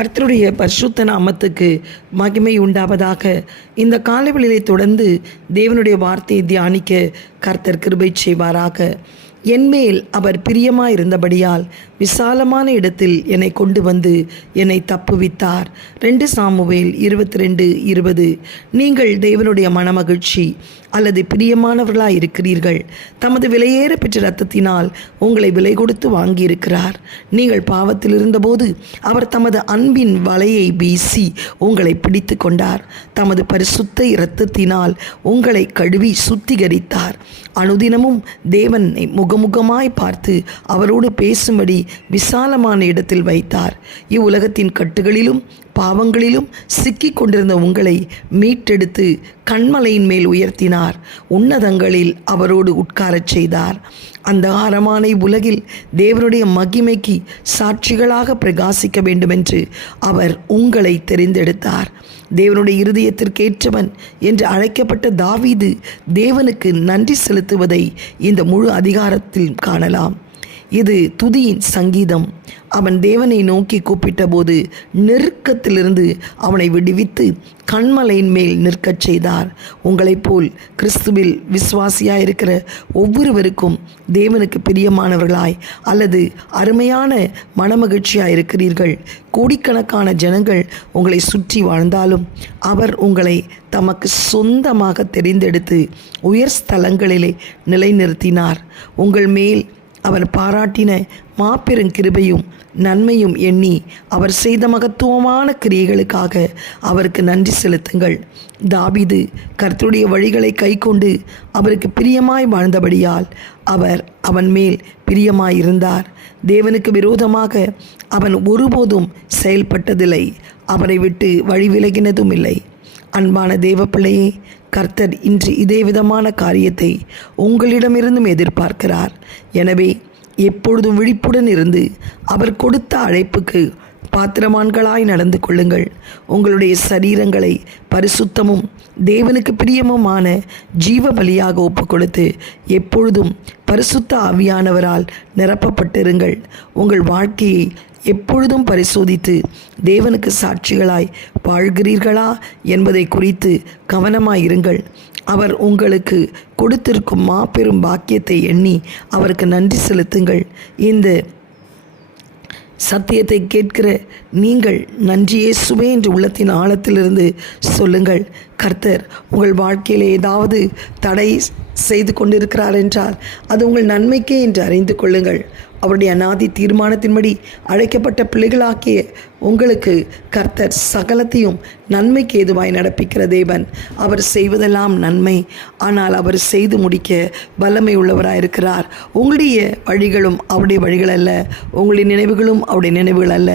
கர்த்தருடைய பரிசுத்த நாமத்துக்கு மகிமை உண்டாவதாக. இந்த காலைவெளியை தொடர்ந்து தேவனுடைய வார்த்தையை தியானிக்க கர்த்தர் கிருபை செய்வாராக. என்மேல் அவர் பிரியமாயிருந்தபடியால் விசாலமான இடத்தில் என்னை கொண்டு வந்து என்னை தப்புவித்தார். 2 சாமுவேல் 22:20. நீங்கள் தேவனுடைய மனமகிழ்ச்சி அல்லது பிரியமானவர்களாய் இருக்கிறீர்கள். தமது விலையேற பெற்ற இரத்தத்தினால் உங்களை விலை கொடுத்து வாங்கியிருக்கிறார். நீங்கள் பாவத்தில் இருந்தபோது அவர் தமது அன்பின் வலையை வீசி உங்களை பிடித்து கொண்டார். தமது பரிசுத்த இரத்தத்தினால் உங்களை கழுவி சுத்திகரித்தார். அனுதினமும் தேவனை முகமுகமாய் பார்த்து அவரோடு பேசும்படி விசாலமான இடத்தில் வைத்தார். இவ்வுலகத்தின் கட்டுகளிலும் பாவங்களிலும் சிக்கிக் கொண்டிருந்த உங்களை மீட்டெடுத்து கண்மலையின் மேல் உயர்த்தினார். உன்னதங்களில் அவரோடு உட்காரச் செய்தார். அந்தகாரமான உலகில் தேவனுடைய மகிமைக்கு சாட்சிகளாக பிரகாசிக்க வேண்டுமென்று அவர் உங்களை தெரிந்தெடுத்தார். தேவனுடைய இருதயத்திற்கேற்றவன் என்று அழைக்கப்பட்ட தாவீது தேவனுக்கு நன்றி செலுத்துவதை இந்த முழு அதிகாரத்தில் காணலாம். இது துதியின் சங்கீதம். அவன் தேவனை நோக்கி கூப்பிட்ட போது நெருக்கத்திலிருந்து அவனை விடுவித்து கண்மலையின் மேல் நிற்கச் செய்தார். உங்களைப் போல் கிறிஸ்துவில் விசுவாசியாயிருக்கிற ஒவ்வொருவருக்கும் தேவனுக்கு பிரியமானவர்களாய் அல்லது அருமையான மனமகிழ்ச்சியாயிருக்கிறீர்கள். கோடிக்கணக்கான ஜனங்கள் உங்களை சுற்றி வாழ்ந்தாலும் அவர் உங்களை தமக்கு சொந்தமாக தெரிந்தெடுத்து உயர் ஸ்தலங்களிலே நிலைநிறுத்தினார். உங்கள் மேல் அவர் பாராட்டின மாபெரும் கிருபையும் நன்மையும் எண்ணி அவர் செய்த மகத்துவமான கிரியைகளுக்காக அவருக்கு நன்றி செலுத்துங்கள். தாவீது கர்த்தருடைய வழிகளை கைக்கொண்டு அவருக்கு பிரியமாய் வாழ்ந்தபடியால் அவர் அவன் மேல் பிரியமாயிருந்தார். தேவனுக்கு விரோதமாக அவன் ஒருபோதும் செயல்பட்டதில்லை. அவரை விட்டு வழி விலகினதும் இல்லை. அன்பான தேவ பிள்ளையே, கர்த்தர் இன்று இதே விதமான காரியத்தை உங்களிடமிருந்தும் எதிர்பார்க்கிறார். எனவே எப்பொழுதும் விழிப்புடன் இருந்து அவர் கொடுத்த அழைப்புக்கு பாத்திரமான்களாய் நடந்து கொள்ளுங்கள். உங்களுடைய சரீரங்களை பரிசுத்தமும் தேவனுக்கு பிரியமுமான ஜீவ பலியாக ஒப்பு கொடுத்து எப்பொழுதும் பரிசுத்த ஆவியானவரால் நிரப்பப்பட்டிருங்கள். உங்கள் வாழ்க்கையை எப்பொழுதும் பரிசோதித்து தேவனுக்கு சாட்சிகளாய் வாழ்கிறீர்களா என்பதை குறித்து கவனமாயிருங்கள். அவர் உங்களுக்கு கொடுத்திருக்கும் மாபெரும் பாக்கியத்தை எண்ணி அவருக்கு நன்றி செலுத்துங்கள். இந்த சத்தியத்தை கேட்கிற நீங்கள் நன்றி இயேசுவே என்று உள்ளத்தின் ஆழத்திலிருந்து சொல்லுங்கள். கர்த்தர் உங்கள் வாழ்க்கையில் ஏதாவது தடை செய்து கொண்டிருக்கிறார் என்றால் அது உங்கள் நன்மைக்கே என்று அறிந்து கொள்ளுங்கள். அவருடைய அநாதி தீர்மானத்தின்படி அழைக்கப்பட்ட பிள்ளைகளாக்கிய உங்களுக்கு கர்த்தர் சகலத்தையும் நன்மைக்கு ஏதுவாய் நடப்பிக்கிற தேவன். அவர் செய்வதெல்லாம் நன்மை, ஆனால் அவர் செய்து முடிக்க வல்லமை உள்ளவராயிருக்கிறார். உங்களுடைய வழிகளும் அவருடைய வழிகள் அல்ல, உங்களுடைய நினைவுகளும் அவருடைய நினைவுகள் அல்ல.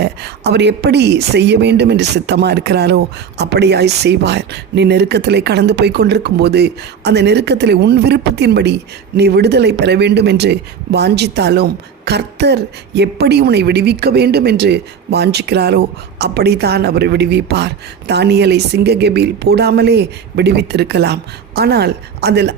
அவர் எப்படி செய்ய வேண்டும் என்று சித்தமாக இருக்கிறாரோ அப்படியாய் செய்வார். நீ நெருக்கத்திலே கடந்து போய் கொண்டிருக்கும் போது அந்த நெருக்கத்திலே உன் விருப்பத்தின்படி நீ விடுதலை பெற வேண்டும் என்று வாஞ்சித்தாலும் கர்த்தர் எப்படி உன்னை விடுவிக்க வேண்டும் என்று வாஞ்சிக்கிறாரோ அப்படித்தான் அவர் விடுவிப்பார். தானியேலை சிங்ககெபியில் போடாமலே விடுவித்திருக்கலாம், ஆனால்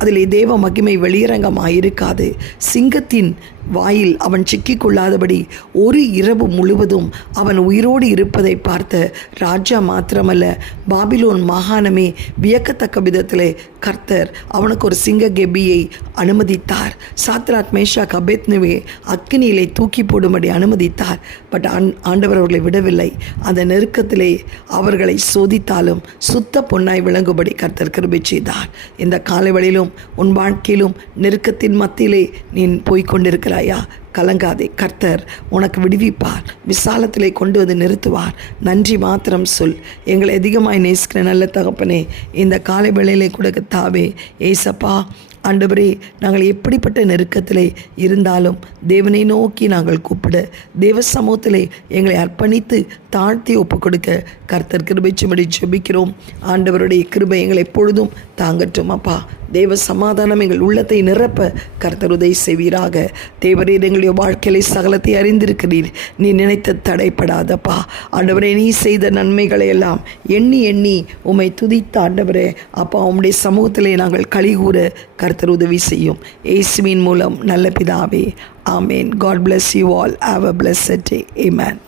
அதிலே தேவ மகிமை வெளியரங்கமாயிருக்காது. சிங்கத்தின் வாயில் அவன் சிக்கிக்கொள்ளாதபடி ஒரு இரவு முழுவதும் அவன் உயிரோடு இருப்பதை பார்த்த ராஜா மாத்திரமல்ல, பாபிலோன் மாகாணமே வியக்கத்தக்க விதத்திலே கர்த்தர் அவனுக்கு ஒரு சிங்ககெபியை அனுமதித்தார். சாத்ராக் மேஷாக் அபேத்நேகோவை அக்கினியிலே தூக்கி போடும்படி அனுமதித்தார். பட் ஆண்டவர் அவர்களை விடவில்லை. அந்த நெருக்கத்திலே அவர்களை சோதித்தாலும் சுத்த பொன்னாய் விளங்கும்படி கர்த்தர் கிருபை செய்தார். இந்த காலைவெளியிலும் உன் வாழ்க்கையிலும் நெருக்கத்தின் மத்தியிலே நீ போய்கொண்டிருக்கிறாயா? கலங்காதே, கர்த்தர் உனக்கு விடுவிப்பார். விசாலத்திலே கொண்டு வந்து நிறுத்துவார். நன்றி மாத்திரம் சொல். எங்களை அதிகமாய் நேசிக்கிற நல்ல தகப்பனே, இந்த காலை வேளையிலே கூட தாவே ஏசப்பா ஆண்டவரே, நாங்கள் எப்படிப்பட்ட நெருக்கத்திலே இருந்தாலும் தேவனை நோக்கி நாங்கள் கூப்பிட தேவ சமூகத்திலே எங்களை அர்ப்பணித்து தாழ்த்தி ஒப்பு கொடுக்க கர்த்தர் கிருபை செய்யும்படி ஜெபிக்கிறோம். ஆண்டவருடைய கிருபை எங்களை எப்பொழுதும் தாங்கட்டும். அப்பா, தேவ சமாதானம் எங்கள் உள்ளத்தை நிரப்ப கர்த்தர் உதவி செய்வீராக. தேவரீர் எங்களுடைய வாழ்க்கையிலே சகலத்தை அறிந்திருக்கிறீர். நீ நினைத்த தடைப்படாதப்பா. ஆண்டவரே, நீ செய்த நன்மைகளை எல்லாம் எண்ணி எண்ணி உம்மை துதித்த ஆண்டவரே அப்பா, உம்முடைய சமூகத்திலே நாங்கள் களிகூற கர்த்தர் உதவி செய்யும். இயேசுவின் மூலம் நல்ல பிதாவே, ஆமேன். God bless you all. Have a blessed day. Amen.